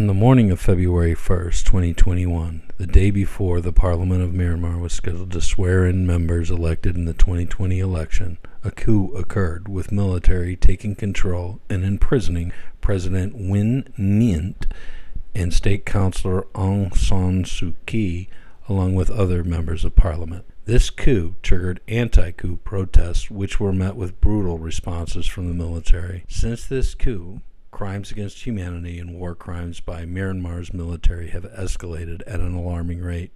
On the morning of February 1st, 2021, the day before the Parliament of Myanmar was scheduled to swear in members elected in the 2020 election, a coup occurred, with military taking control and imprisoning President Win Myint and State Councillor Aung San Suu Kyi, along with other members of Parliament. This coup triggered anti-coup protests, which were met with brutal responses from the military. Since this coup, crimes against humanity and war crimes by Myanmar's military have escalated at an alarming rate.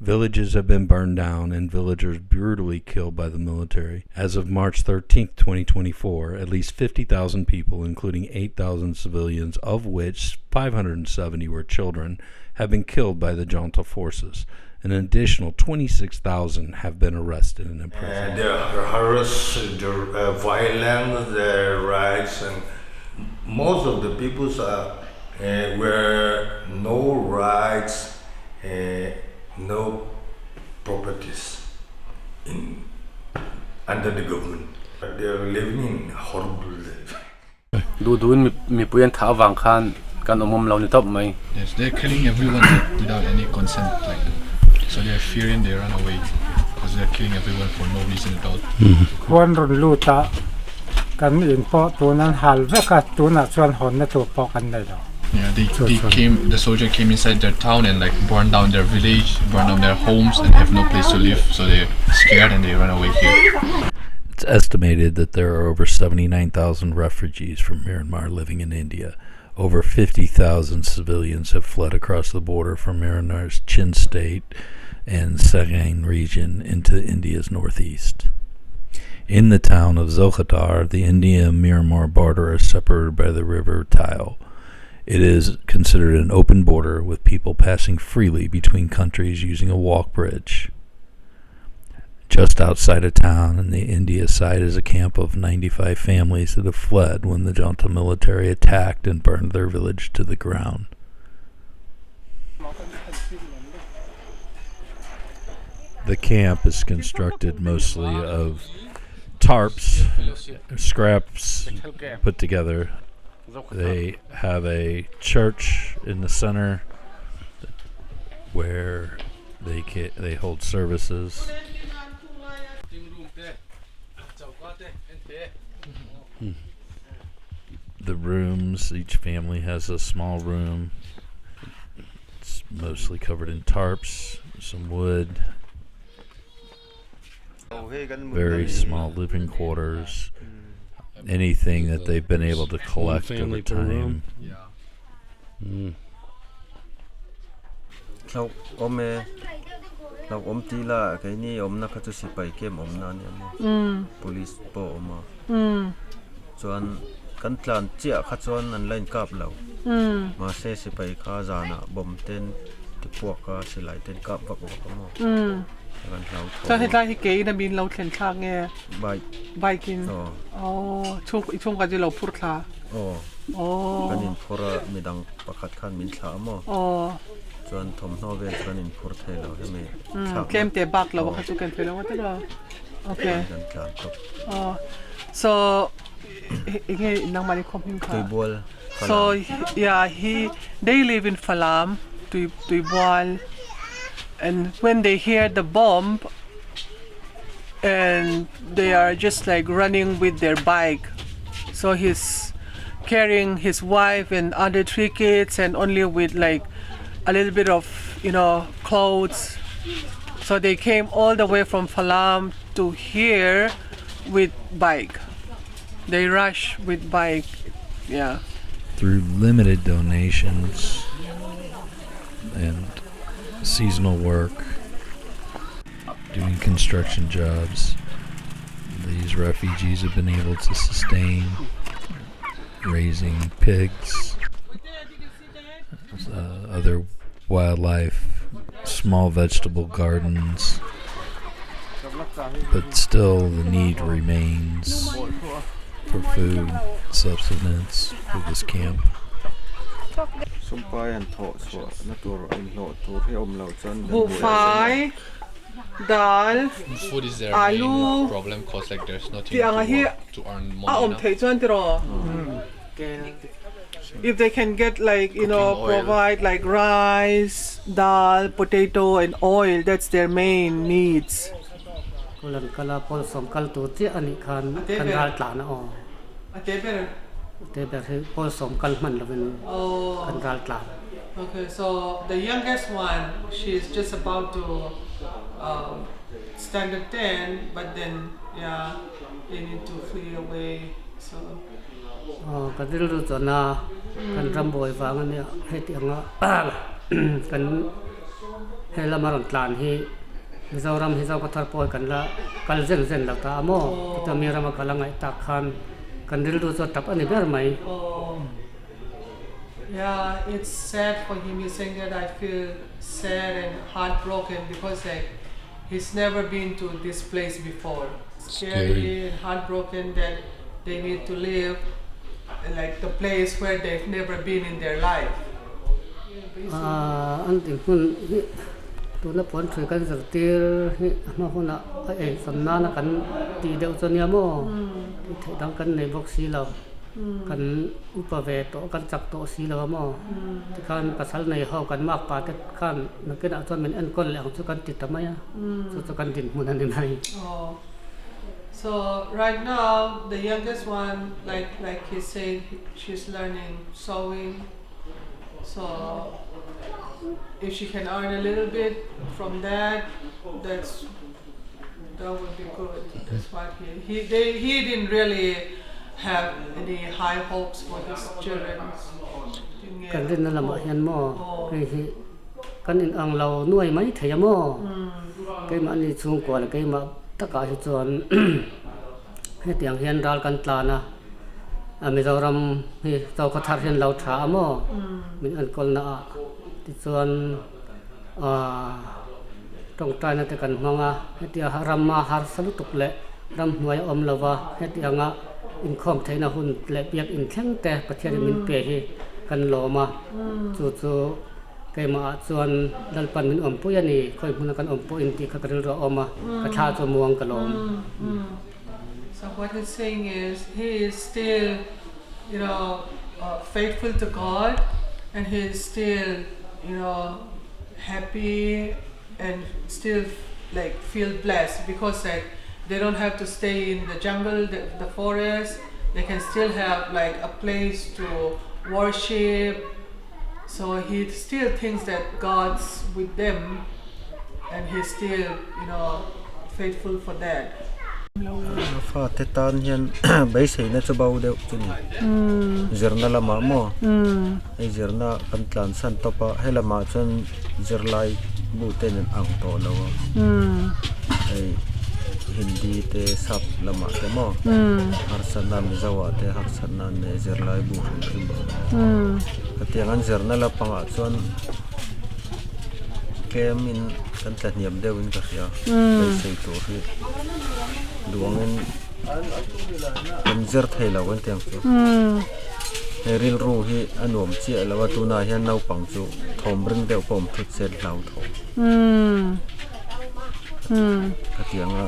Villages have been burned down and villagers brutally killed by the military. As of March 13, 2024, at least 50,000 people, including 8,000 civilians, of which 570 were children, have been killed by the junta forces. An additional 26,000 have been arrested and imprisoned. The harass, the violence, the riots, and most of the peoples were no rights, no properties under the government. They are living in horrible life. Mi puyan tha wang khan kan omom lo ni top mai. Yes, they're killing everyone without any consent, so they're fearing they run away because they're killing everyone for no reason at all. One luta kan in po tunan halve ka tuna chuan hon na tu po kan nei lo. Yeah, the soldier came inside their town and burned down their village, burned down their homes, and have no place to live, so they're scared and they run away here. It's estimated that there are over 79,000 refugees from Myanmar living in India. Over 50,000 civilians have fled across the border from Myanmar's Chin state and Sagaing region into India's northeast. In the town of Zokhatar, the India-Myanmar border is separated by the river Tile. It is considered an open border with people passing freely between countries using a walk bridge. Just outside of town on the India side is a camp of 95 families that have fled when the junta military attacked and burned their village to the ground. The camp is constructed mostly of tarps, scraps put together. They have a church in the center where they hold services. The rooms, each family has a small room. It's mostly covered in tarps, some wood. Very small living quarters. Anything that they've been able to collect over time. Police po chuan kan tlan chia kha chuan an line kap lo ma se sipai kha zana bom ten ti puak ka silai ten kap vak vak mo kan hlau so he ke na bin lo thlen thak nge bai kin chung ka ji lo phur thla kan in phora midang pakhat khan min thla mo chuan thom no ve chuan in phur thei lo he me kem te bak lo kha chu kan thelo wa ta okay so so yeah, they live in Falam, Tuibwal, and when they hear the bomb, and they are just running with their bike. So he's carrying his wife and other 3 kids, and only with a little bit of clothes. So they came all the way from Falam to here with bike. They rush with bike, yeah. Through limited donations and seasonal work, doing construction jobs, these refugees have been able to sustain raising pigs, other wildlife, small vegetable gardens, but still the need remains for food, subsistence for this camp. Bufai, dal, food is their main problem because there's nothing to earn money now. if they can get like Cooking oil. provide like rice, dal, potato, and oil, that's their main needs. ก็ลันกะลาพอสมกัลตัวที่อันนี้คันรัลตานะอ๋อ Okay, better. แต่แบบที่พอสมกัลมันเราเป็น Oh. คันรัลตา Okay, so the youngest one, she's just about to standard 10, but then yeah, they need to flee away. So อ๋อกันที่รู้จักนะกันรำบอยฟังอันเนี้ยให้เตียงอ่ะ กันให้ละมารันตานให้มิซารำให้เจ้าก็ทารปอยกันละกันเส้นหลักตาโมที่จะมีรำกัลงไงตาคันกันที่รู้จักตับอันนี้เป็นไหม oh, yeah, it's sad for him. He's saying that I feel sad and heartbroken because like he's never been to this place before. Scary and heartbroken that they need to live like the place where they've never been in their life. อันที่คุณตัวนักผลช่วยกันสักทีมาคนละสำนักกันตีเดียวจนยามอที่ไทยดังกันในบ็อกซี่เรากันอุปเวทกันจับโตสีเรามอที่การกระสัลในห้องกันมากป่าที่การนักเก็ตอาจจะเป็นอันก้นแหลงสุกันติดทำไมอ่ะสุกันติดมุนันนี่ไหม Oh. So right now the youngest one like he said she's learning sewing. So if she can earn a little bit from that would be good. That's what he didn't really have any high hopes for his children. กันเล่นนั่นละมาเห็นมอกันอินอังเราหน่วยไหมเทียมอเกมันนี่สูงกว่าเกมาตะกาหิจวนให้เตียงเห็นรัลกันตานะมีเรารำให้เราก็ทัดเห็นเราถามอมีอันกอลนะที่ส่วนตรงใจนั่นแต่กันมังให้เตียรำมาหาสลุตุกเละรำหน่วยอมละวะให้เตียงอินคอมไทยนะหุ่นเละเปียกอินแข็งแต่ประเทศมินเปียกันโลมาจู่ๆเกมาส่วนดัลปันมินอมปุยนี่ค่อยมุนกันอมปุยที่ขัดเรืออมากระชาจมวงกะลม So what he's saying is he is still, faithful to God, and he is still, happy and still like feel blessed because like they don't have to stay in the jungle, the forest. They can still have like a place to worship. So he still thinks that God's with them, and he's still, faithful for that. Pha te tan hian bai sei na chabau deuh chuni zirna lama mo ei zirna kan tlan san topa helama chon zirlai bu ten ang to lo ei hindi te sap lama te mo har sanna mizawa te har sanna ne zirlai bu rim bo katiangan zirna la panga chon kemin kan tlan niam deuhin ka ria bai sei to ri duangin konzer thela wan tiang chu ril ru hi anom chi alawa tuna hian nau pang chu thom ring deuh pom thut sel hlau tho katianga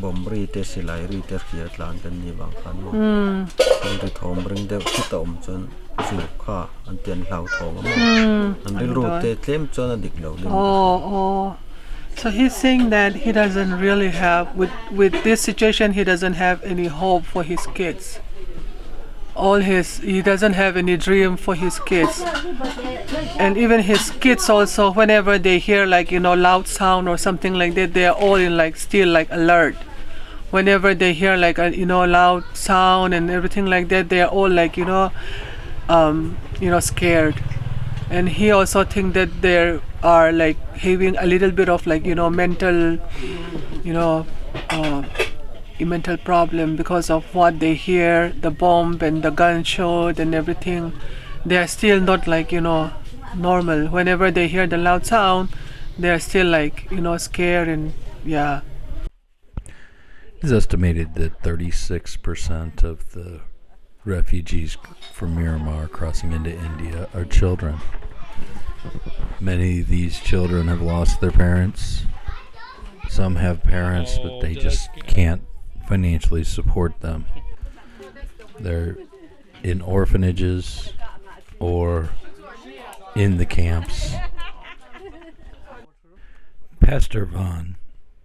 bomri te silai ri te khia tlan kan ni wang khan mo ri thom ring deuh chi tom chon chu kha an tian hlau tho ma an ril ru te tlem chon a dik lo le So he's saying that he doesn't really have, with this situation, he doesn't have any hope for his kids. He doesn't have any dream for his kids. And even his kids also, whenever they hear like, loud sound or something like that, they are all in like still like alert. Whenever they hear like a, loud sound and everything like that, they are all like, scared. And he also think that there are like having a little bit of like mental mental problem because of what they hear, the bomb and the gunshot and everything. They are still not like normal. Whenever they hear the loud sound, they are still like scared and yeah. It's estimated that 36% of the refugees from Myanmar crossing into India are children. Many of these children have lost their parents. Some have parents, but they just can't financially support them. They're in orphanages, or in the camps. Pastor Vaughn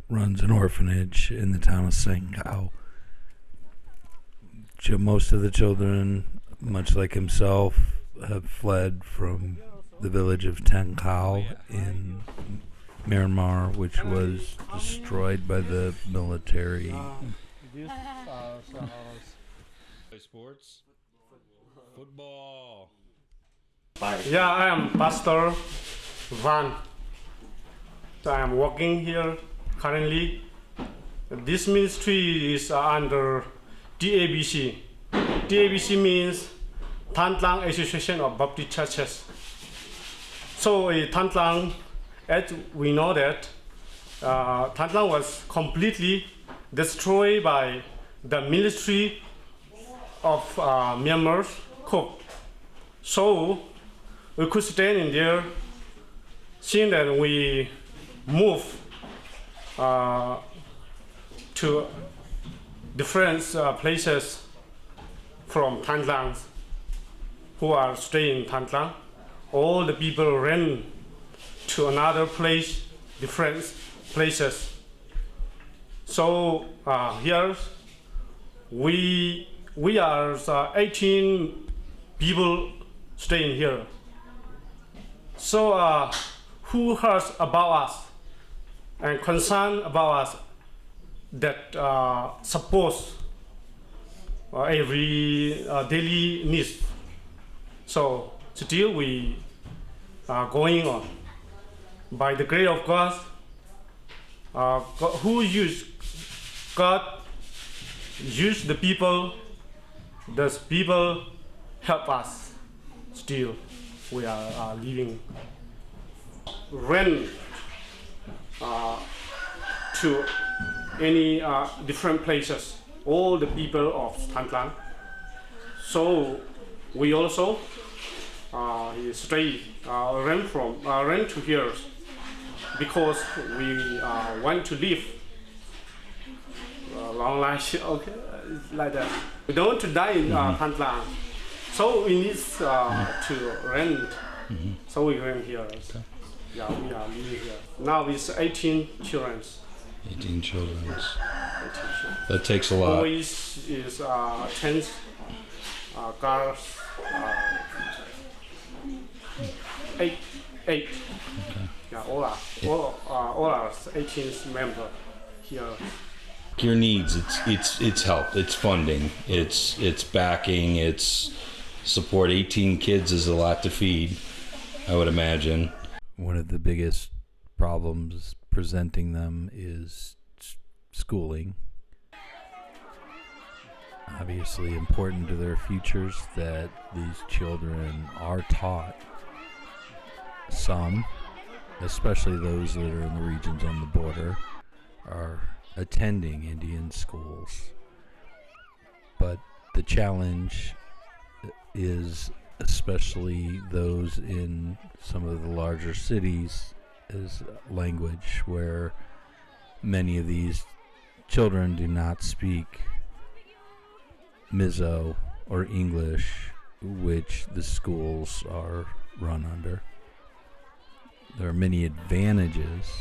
runs an orphanage in the town of Sengao. Most of the children, much like himself, have fled from the village of Tangkao in Myanmar, which was destroyed by the military. Sports? Football. Yeah, I am Pastor Van. I am working here currently. This ministry is under DABC. DABC means Tan Tlang Association of Baptist Churches. So Tan Tlang, as we know that, Tan Tlang was completely destroyed by the military of Myanmar's coup. So we could stand in there, seeing that we move to different places from Tan Tlang who are staying in Tan Tlang. All the people ran to another place, different places. So here we are 18 people staying here. So who hears about us and concerned about us that suppose every daily needs. So still we are going on. By the grace of God, God use the people, those people help us. Still we are living. Rent to any different places, all the people of Tan Tlang. So we also stay rent to here because we want to live a long life. Okay, like that. We don't want to die in Tan Tlang, so we need to rent. So we rent here. Okay. Yeah, we are living here. Now it's 18 children. 18 children. That takes a lot. Boys is 10, girls 8. Okay. Yeah, all are 18 members here. Your needs, it's help, it's funding, it's backing, it's support. 18 kids is a lot to feed, I would imagine. One of the biggest problems presenting them is schooling. Obviously important to their futures that these children are taught. Some, especially those that are in the regions on the border, are attending Indian schools. But the challenge is especially those in some of the larger cities is language, where many of these children do not speak Mizo or English, which the schools are run under. There are many advantages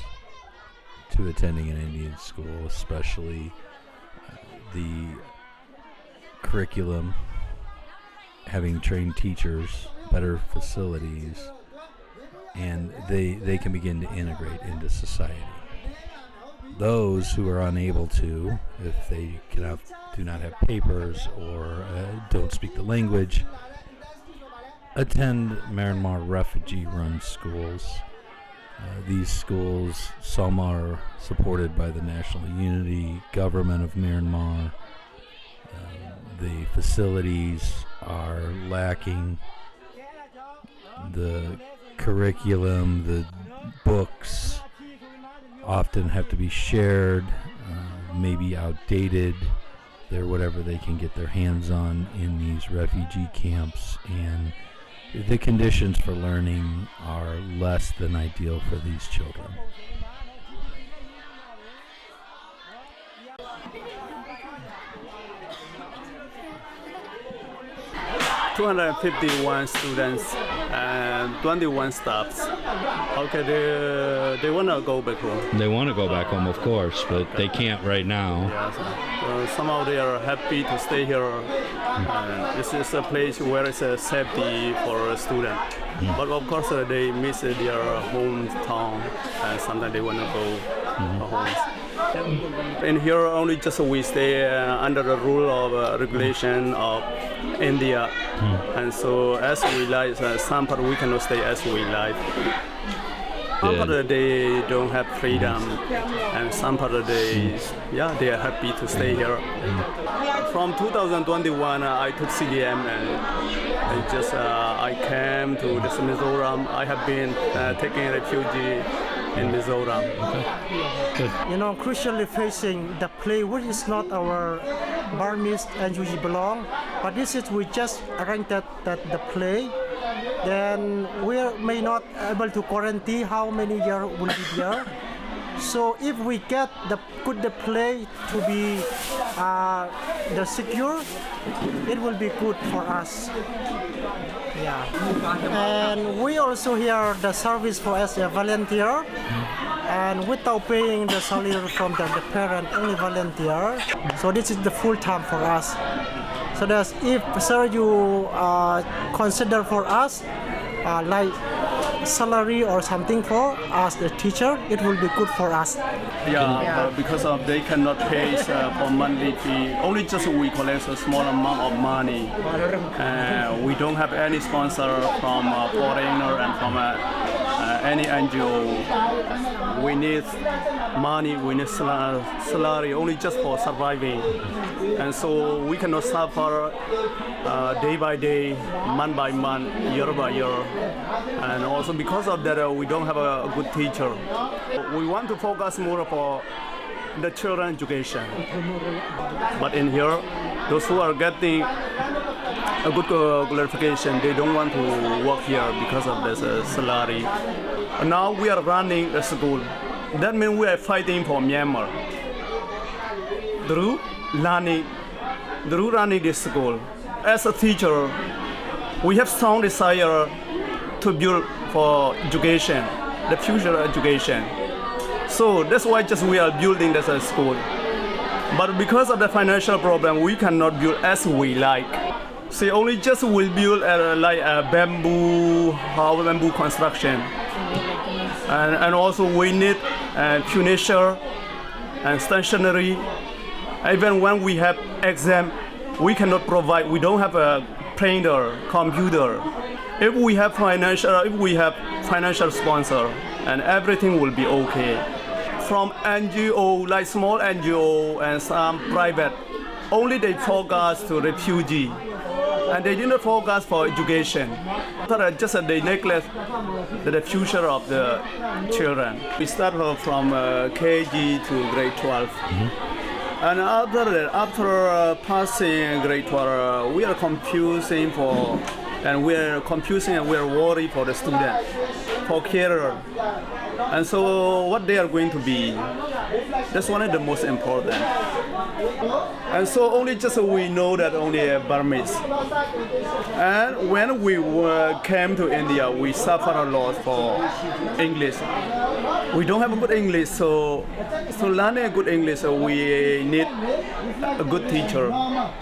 to attending an Indian school, especially the curriculum, having trained teachers, better facilities, and they can begin to integrate into society. Those who are unable to, if they do not have papers or don't speak the language, attend Myanmar refugee-run schools. These schools, some are supported by the National Unity Government of Myanmar. The facilities are lacking. The curriculum, the books often have to be shared, maybe outdated. They're whatever they can get their hands on in these refugee camps, and the conditions for learning are less than ideal for these children. 251 students and 21 staffs. Okay, they want to go back home. They want to go back home, of course, but they can't right now. Yes. Somehow they are happy to stay here. This is a place where it's a safety for a student. But of course, they miss their hometown, and sometimes they want to go home. In here, only just we stay under the rule of regulation of India, and so as we like, some part we cannot stay as we like. Some part of the day don't have freedom, and some part of the day, they are happy to stay here. From 2021, I took CDM and I came to this Mizoram. I have been taking refugee in Mizoram. Crucially facing the place which is not our Burmese and usually belong, but this is we just rented the place. Then we may not able to guarantee how many years will be there. So if we get the play to be the secure, it will be good for us. And we also here the service for as a volunteer, and without paying the salary from the parent, only volunteer. So this is the full time for us. So that if sir you consider for us like salary or something for us the teacher, it will be good for us. Because of they cannot pay for monthly fee. Only just we collect a small amount of money. We don't have any sponsor from a foreigner and from any NGO. We need money, we need salary only just for surviving. And so we cannot suffer day by day, month by month, year by year. And also because of that, we don't have a good teacher. We want to focus more for the children education. But in here, those who are getting a good clarification, they don't want to work here because of this salary. Now we are running a school. That means we are fighting for Myanmar. Through running this school. As a teacher, we have strong desire to build for education, the future education. So that's why just we are building this school. But because of the financial problem, we cannot build as we like. See, only just we build like a bamboo construction. And also we need furniture and stationery. Even when we have exam, we cannot provide. We don't have a printer, computer. If we have financial sponsor, and everything will be okay. From NGO, like small NGO and some private, only they focus to refugee, and they didn't focus for education. Just they neglect the future of the children. We start from KG to grade 12. And after passing grade 12, we are confusing and we are worried for the student, for career. And so what they are going to be, that's one of the most important. And so only just we know that only Burmese. And when we came to India, we suffered a lot for English. We don't have a good English, so learning a good English, we need a good teacher,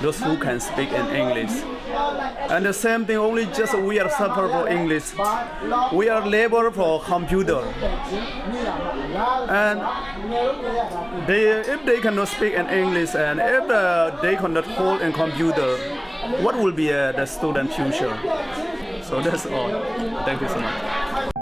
those who can speak in English. And the same thing, only just we are suffer for English. We are labor for computer. And if they cannot speak in English and if they cannot hold in computer, what will be the student future? So that's all. Thank you so much.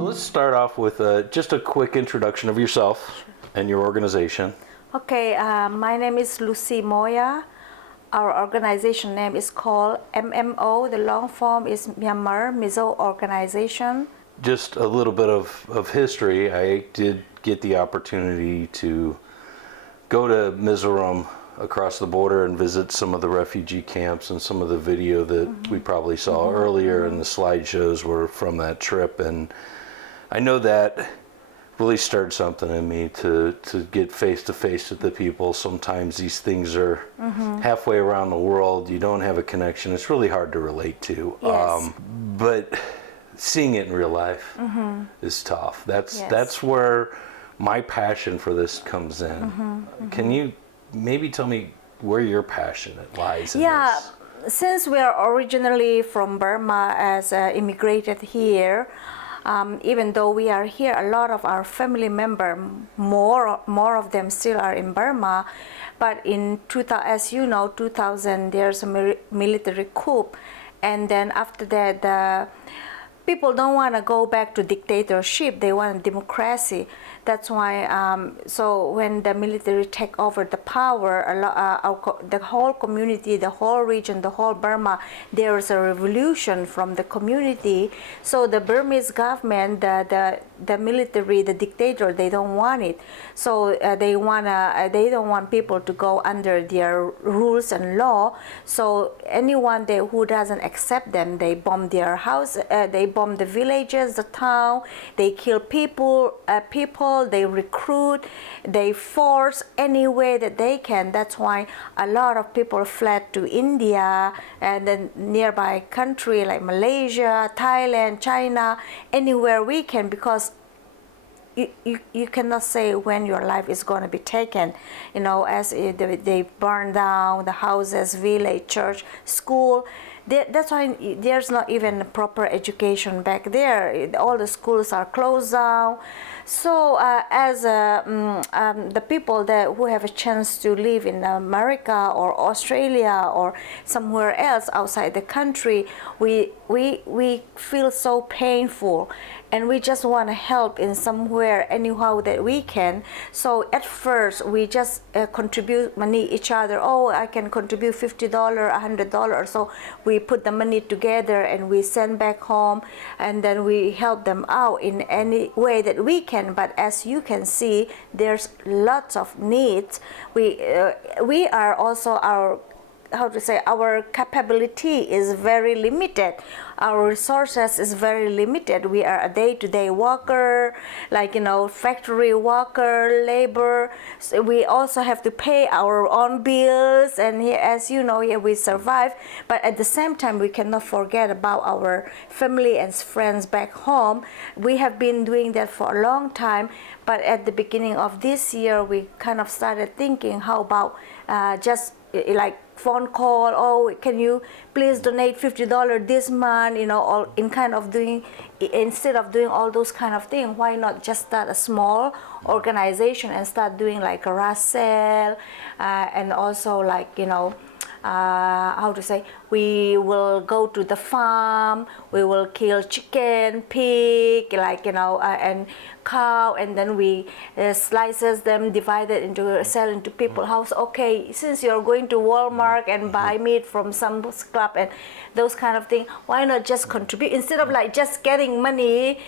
So let's start off with just a quick introduction of yourself and your organization. Okay, my name is Lucy Moya. Our organization name is called MMO. The long form is Myanmar Mizo Organization. Just a little bit of history. I did get the opportunity to go to Mizoram across the border and visit some of the refugee camps, and some of the video that we probably saw earlier in the slideshows were from that trip. And I know that really stirred something in me to get face to face with the people. Sometimes these things are halfway around the world. You don't have a connection. It's really hard to relate to. Yes. But seeing it in real life is tough. That's where my passion for this comes in. Can you maybe tell me where your passion lies in this? Since we are originally from Burma, as immigrated here, even though we are here, a lot of our family members, more of them still are in Burma. But in 2000, as you know, 2000, there's a military coup, and then after that, the people don't want to go back to dictatorship. They want democracy. That's why. So when the military take over the power, the whole community, the whole region, the whole Burma, there is a revolution from the community. So the Burmese government, the military, the dictator, they don't want it. So they don't want people to go under their rules and law. So anyone who doesn't accept them, they bomb their house. They bomb the villages, the town. They kill people. They recruit, they force any way that they can. That's why a lot of people fled to India and then nearby country like Malaysia, Thailand, China, anywhere we can, because you cannot say when your life is going to be taken. You know, as they burn down the houses, village, church, school. That's why there's not even proper education back there. All the schools are closed down. So as the people who have a chance to live in America or Australia or somewhere else outside the country, we feel so painful, and we just want to help in somewhere, anyhow that we can. So at first we just contribute money each other. Oh, I can contribute $50, $100. So we put the money together and we send back home, and then we help them out in any way that we can. But as you can see, there's lots of needs. We are also our capability is very limited. Our resources is very limited. We are a day-to-day worker, factory worker, labor. So we also have to pay our own bills, and here, as you know, here we survive. But at the same time, we cannot forget about our family and friends back home. We have been doing that for a long time, but at the beginning of this year, we kind of started thinking, how about just like phone call, oh, can you please donate $50 this month, all in kind of doing, instead of doing all those kind of things, why not just start a small organization and start doing like a rush sale, and also we will go to the farm, we will kill chicken, pig, and cow, and then we slices them, divide it into, sell into people's house. Okay, since you're going to Walmart and buy meat from some club and those kind of things, why not just contribute instead of just getting money,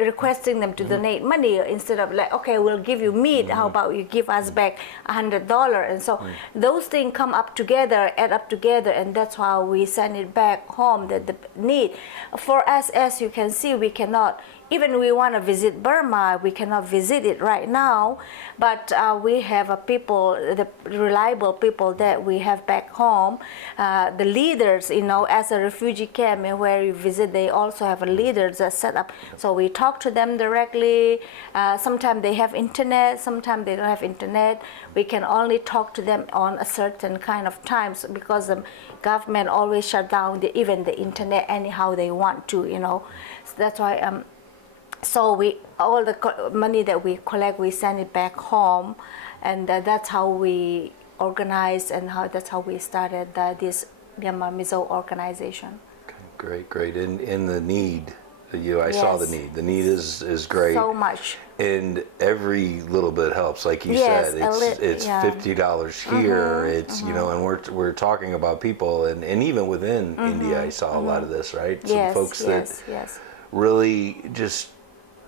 requesting them to donate money, instead of okay, we'll give you meat, how about you give us back $100? And so those things come up together, add up together, and that's how we send it back home, the need. For us, as you can see, we cannot, even we want to visit Burma, we cannot visit it right now, but we have the reliable people that we have back home, the leaders, as a refugee camp where you visit, they also have leaders that set up. So we talk to them directly. Sometimes they have internet, sometimes they don't have internet. We can only talk to them on a certain kind of times, because the government always shut down even the internet anyhow they want to, So that's why. So all the money that we collect, we send it back home, and that's how we organize, and that's how we started this Myanmar Mizo organization. Okay, great. In the need I saw the Yes. need. The need is great. So much. And every little bit helps, like you Yes, said. a It's yeah. $50 here. It's you know, and we're talking about people, and even within India, I saw a lot of this, right? Some Yes, folks that yes. really just.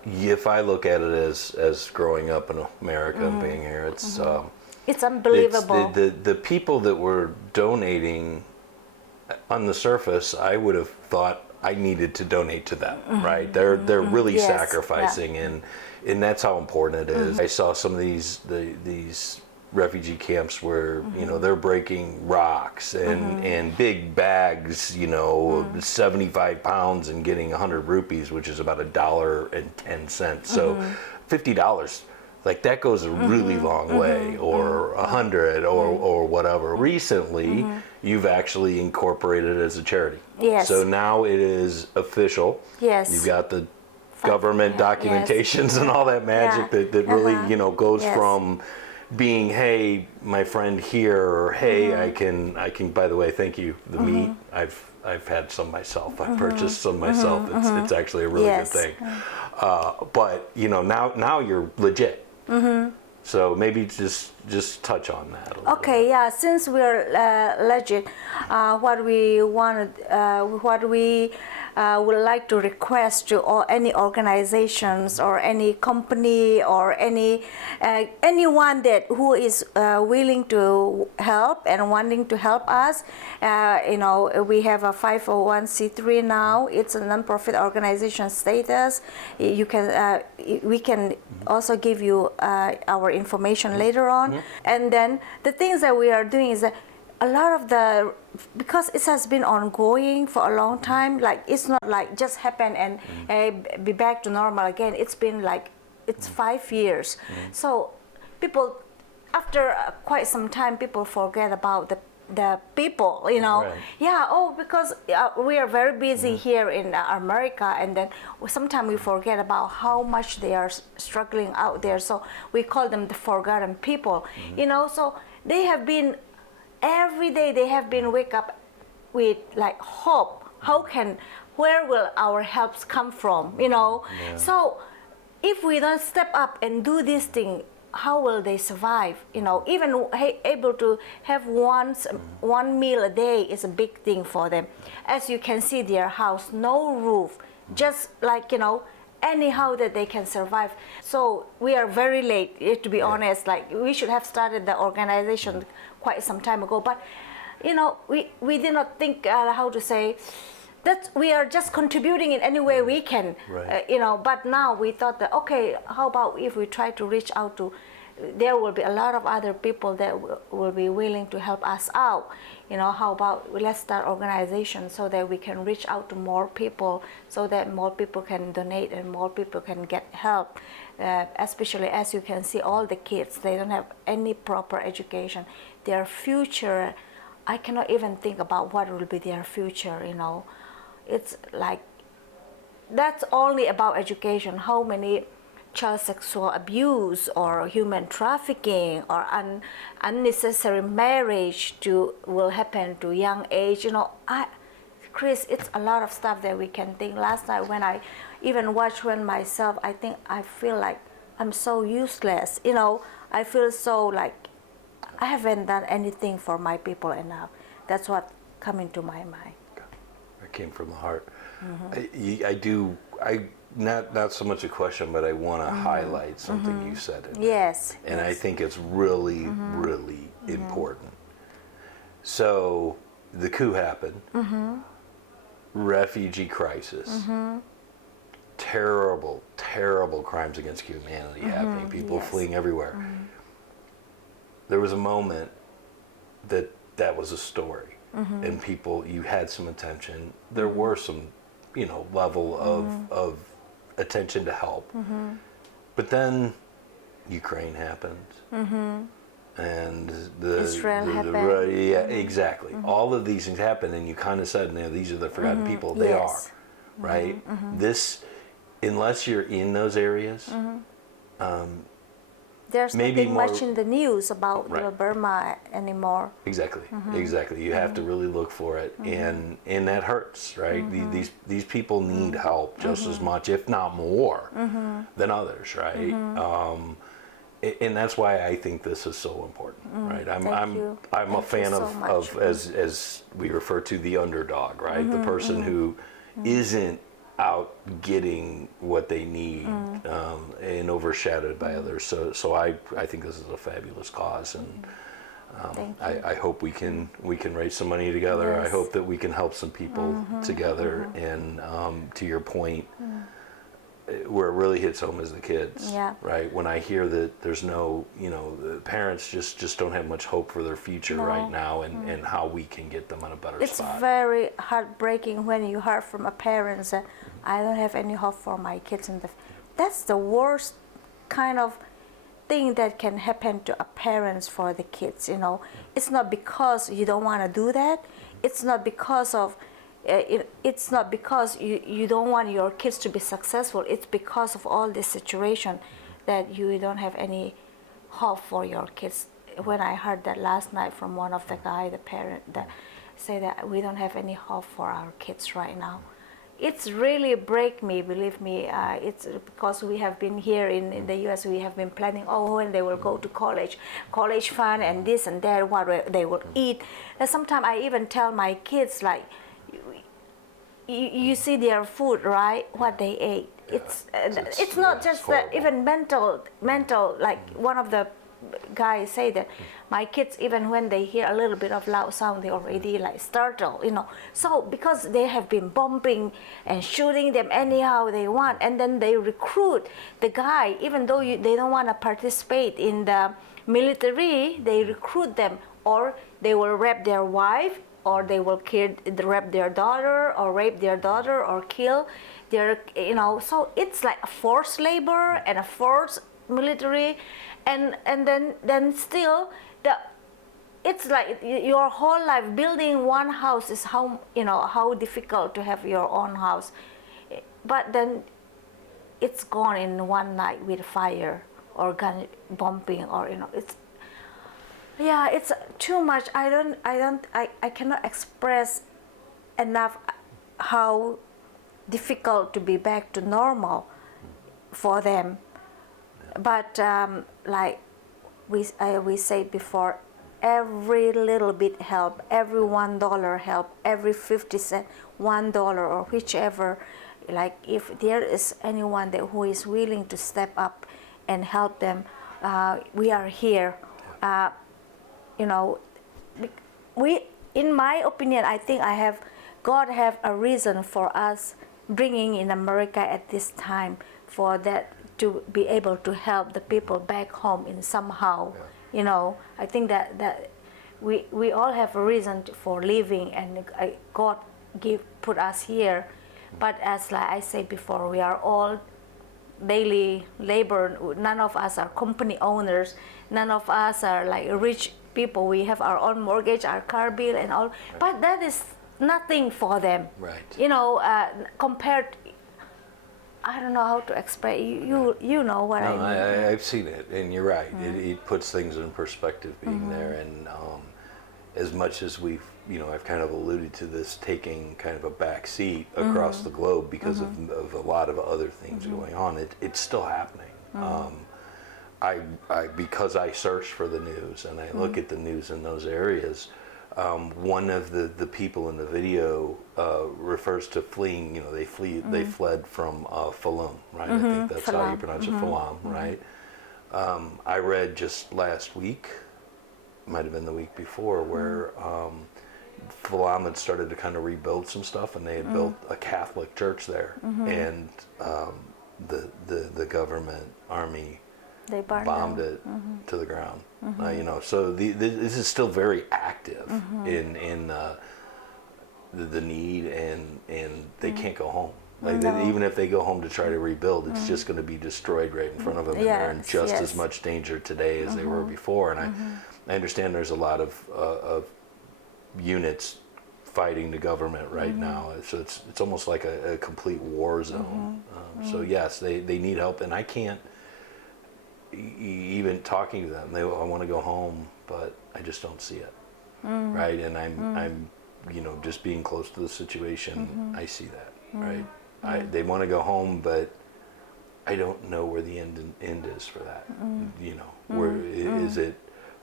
If I look at it as growing up in America and being here, It's unbelievable. the people that were donating on the surface, I would have thought I needed to donate to them, right? They're really Yes, sacrificing, and that's how important it is. I saw some of these refugee camps where you know they're breaking rocks and big bags, you know, 75 pounds and getting 100 rupees, which is about $1.10. So $50. Like that goes a really long way, or 100, or whatever. Recently, you've actually incorporated it as a charity. Yes. So now it is official. Yes. You've got the government documentations and all that magic that really you know goes from being, hey, my friend here, or hey, I can. By the way, thank you. The meat, I've had some myself. I purchased some myself. It's actually a really good thing. But you know now you're legit. So maybe just touch on that a little Okay, yeah. Since we're legit, what we would like to request to any organizations or any company or anyone who is willing to help and wanting to help us. You know, we have a 501c3 now. It's a non-profit organization status. You can we can also give you our information later on. And then the things that we are doing is that a lot of because it has been ongoing for a long time, like it's not like just happen and be back to normal again. It's been like, it's 5 years. So people, after quite some time, people forget about the people, you know. Right. Yeah, because we are very busy here in America, and then sometimes we forget about how much they are struggling out there. So we call them the forgotten people, you know. So they have been, every day they have been wake up with like hope. Where will our helps come from, you know? So if we don't step up and do this thing, how will they survive? You know, even able to have one meal a day is a big thing for them. As you can see, their house, no roof, just like, you know, anyhow that they can survive. So we are very late, to be honest. Like, we should have started the organization quite some time ago, but you know, we did not think how to say that we are just contributing in any way we can, you know. But now we thought that, okay, how about if we try to reach out to, there will be a lot of other people that will be willing to help us out, you know. How about let's start organization so that we can reach out to more people, so that more people can donate and more people can get help. Especially, as you can see, all the kids, they don't have any proper education. Their future, I cannot even think about what will be their future, you know. It's like, that's only about education. How many child sexual abuse or human trafficking or unnecessary marriage will happen to young age, you know. Chris, it's a lot of stuff that we can think. Last night when I even watched one myself, I feel like I'm so useless, you know. I feel so like I haven't done anything for my people enough. That's what come into my mind. It came from the heart. Not so much a question, but I want to highlight something you said in there. Yes. And I think it's really, really important. So the coup happened, refugee crisis, terrible, terrible crimes against humanity happening, people fleeing everywhere. There was a moment that was a story, and people, you had some attention. There were some, you know, level of attention to help. But then Ukraine happened, and Israel happened. Exactly. All of these things happened, and you kind of said, "No, these are the forgotten people." They are, right? This, unless you're in those areas, There's maybe nothing more, much in the news about right. Burma anymore. Exactly, exactly. You have to really look for it, and that hurts, right? These people need help just as much, if not more, than others, right? And that's why I think this is so important, right? I'm a fan of as we refer to the underdog, right? The person who isn't out getting what they need and overshadowed by others. So I think this is a fabulous cause, and I hope we can raise some money together. Yes. I hope that we can help some people together. And to your point, where it really hits home is the kids, right? When I hear that there's no, the parents just don't have much hope for their future right now, and how we can get them on a better spot. It's very heartbreaking when you hear from a parent that I don't have any hope for my kids. That's the worst kind of thing that can happen to a parents for the kids. It's not because you don't want to do that. It's not because of it's not because you don't want your kids to be successful. It's because of all this situation that you don't have any hope for your kids. When I heard that last night from one of the the parent, that say that we don't have any hope for our kids right now, it's really break me, believe me. It's because we have been here in the US, we have been planning, when they will go to college fund and this and that, what they will eat. And sometimes I even tell my kids, like, you see their food, right? What they ate. It's not just that, even mental. Like one of the guys say that my kids, even when they hear a little bit of loud sound, they already like startle. So because they have been bombing and shooting them anyhow they want, and then they recruit the guy, even though they don't want to participate in the military, they recruit them, or they will rape their wife, or they will rape their daughter, or kill their, so it's like a forced labor and a forced military, and then still it's like your whole life building one house is how difficult to have your own house, but then it's gone in one night with fire or gun bombing, or it's too much. I cannot express enough how difficult to be back to normal for them. But like we said before, every little bit help, every $1 help, every 50 cents, $1 or whichever. Like if there is anyone who is willing to step up and help them, we are here. In my opinion, I think God have a reason for us bringing in America at this time, for that to be able to help the people back home in somehow. I think that we all have a reason for living, and God put us here. But as like I said before, we are all daily labor. None of us are company owners. None of us are like rich people. We have our own mortgage, our car bill and all, but that is nothing for them, right? Compared, I don't know how to explain. You know what I mean. I've seen it, and you're right. It puts things in perspective being there, and as much as I've kind of alluded to this taking kind of a back seat across the globe because of a lot of other things going on, it's still happening. Because I search for the news and I look at the news in those areas, one of the people in the video refers to fleeing. They fled from Falam, right? I think that's how you pronounce it, Falam, right? I read just last week, might have been the week before, where Falam had started to kind of rebuild some stuff, and they had built a Catholic church there, and the government army bombed it to the ground. So this is still very active in the need, and they can't go home. Even if they go home to try to rebuild, it's just going to be destroyed right in front of them, and they're in just as much danger today as they were before. And I understand there's a lot of units fighting the government right now, so it's almost like a complete war zone. So yes, they need help, and I can't even talking to them, I want to go home, but I just don't see it, right? And I'm just being close to the situation, I see that, right? They want to go home, but I don't know where the end is for that. Where is it?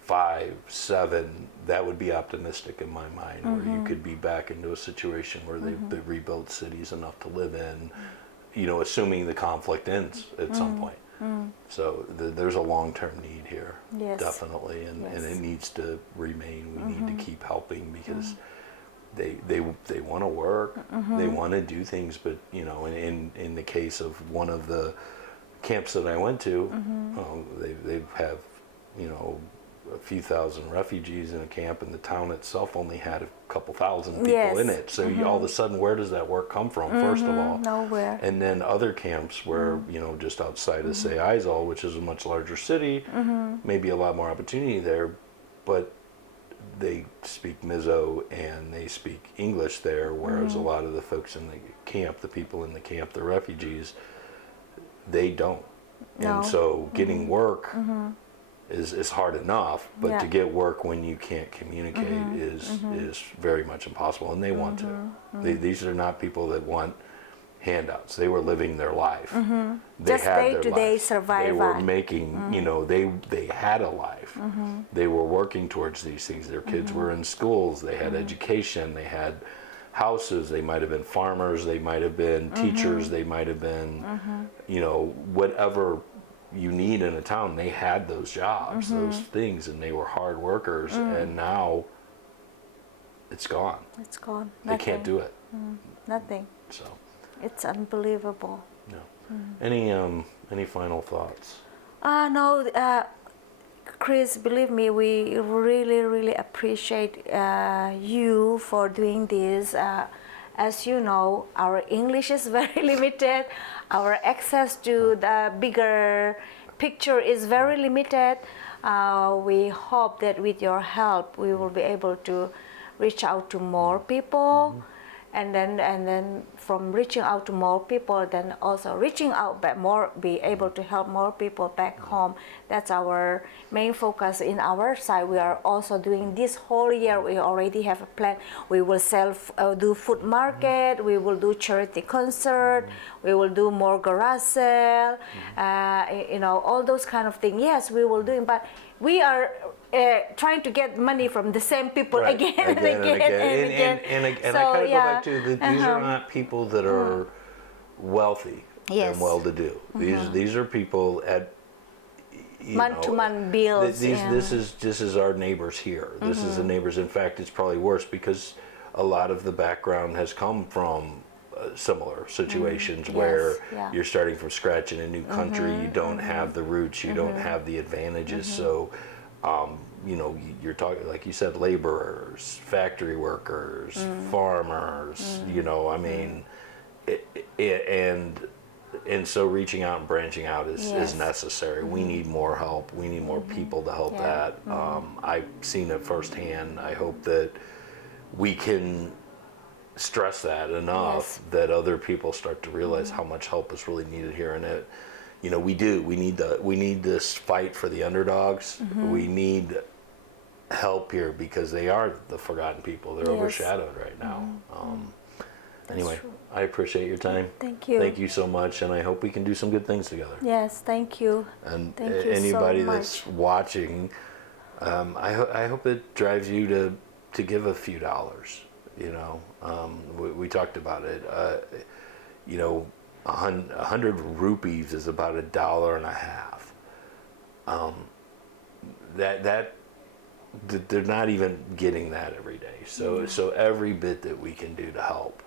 5, 7? That would be optimistic in my mind, where you could be back into a situation where they've rebuilt cities enough to live in, assuming the conflict ends at some point. So there's a long-term need here, definitely, and it needs to remain. We need to keep helping because they want to work, they want to do things, but in the case of one of the camps that I went to, they have a few thousand refugees in a camp, and the town itself only had a couple thousand people in it. So all of a sudden, where does that work come from? First of all, nowhere. And then other camps where just outside of say Aizawl, which is a much larger city, maybe a lot more opportunity there, but they speak Mizo and they speak English there, whereas a lot of the folks in the camp, the people in the camp, the refugees, they don't. And so getting work is hard enough, but to get work when you can't communicate is very much impossible, and they want to. These are not people that want handouts. They were living their life. They just had day-to-day survival. They were making, they had a life. They were working towards these things. Their kids were in schools. They had education. They had houses. They might have been farmers. They might have been teachers. They might have been, whatever you need in a town. They had those jobs, those things, and they were hard workers. And now it's gone. It's gone. They can't do it. Nothing. So it's unbelievable. Any final thoughts? No, Chris, believe me, we really, really appreciate you for doing this. As you know, our English is very limited. Our access to the bigger picture is very limited. We hope that with your help, we will be able to reach out to more people. And then from reaching out to more people, then also reaching out but more, be able to help more people back home. That's our main focus in our side. We are also doing this whole year. We already have a plan. We will do food market. We will do charity concert. We will do more garage sale. All those kind of things. Yes, we will do. But we are trying to get money from the same people again and again. And I kind of go back to these are not people that are wealthy and well-to-do. These are people at month-to-month bills. This is our neighbors here. This is the neighbors. In fact, it's probably worse because a lot of the background has come from similar situations where you're starting from scratch in a new country. You don't have the roots. You don't have the advantages. So you're talking, like you said, laborers, factory workers, farmers, and so reaching out and branching out is necessary. We need more help. We need more people to help that. I've seen it firsthand. I hope that we can stress that enough that other people start to realize how much help is really needed here. And we need this fight for the underdogs. We need help here because they are the forgotten people. They're overshadowed right now. Anyway, I appreciate your time. Thank you. Thank you so much, and I hope we can do some good things together. Yes, thank you. And thank you anybody so that's watching, I hope it drives you to give a few dollars. We talked about it. 100 rupees is about $1.50. They're not even getting that every day. So every bit that we can do to help,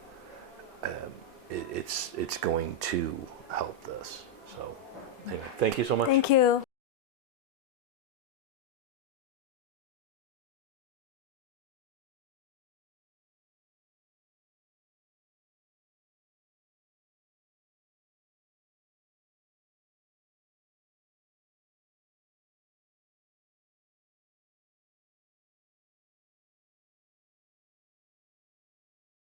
it's going to help this. So anyway, thank you so much. Thank you.